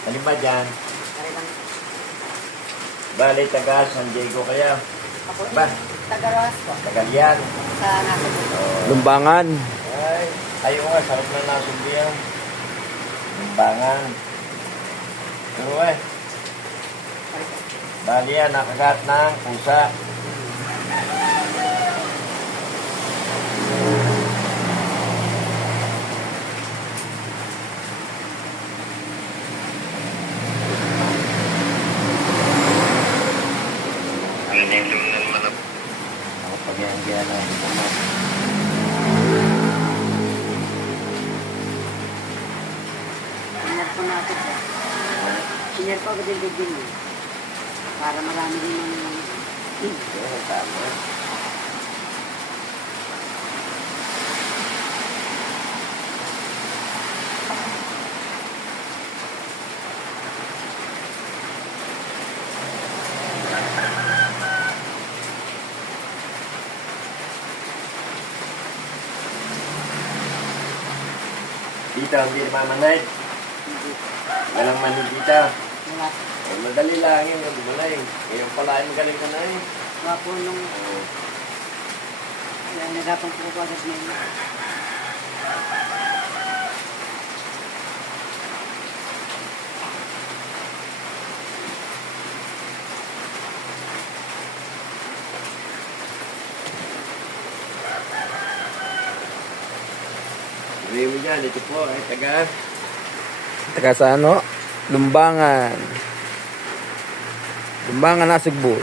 Ano ba dyan? Karibang Bali, taga San Diego kaya. ako Ba? Tagaras ko. Tagal yan. Sa nasa dito. Lumbangan. Ay, ayaw nga, sarap na natin diyan. Limbangan. Pero bali yan, nakagat ng pusa. Naninom na naman ako. Ako pag-ianggihan na ito naman. Sinar po natin siya. Sinar po agad yung bigyan mo. Para marami din yung Pero tama. Dito, hindi mamanay. Walang mani dito. wala. Madali lang yun, hindi mo na eh. Ngayon pala ay magaling ka na eh. Wala po nung nagapang po ko agad ngayon. Sabi mo dyan, ito po ay taga. Taga sa ano? Lumbangan. Lumbangan na Cebu.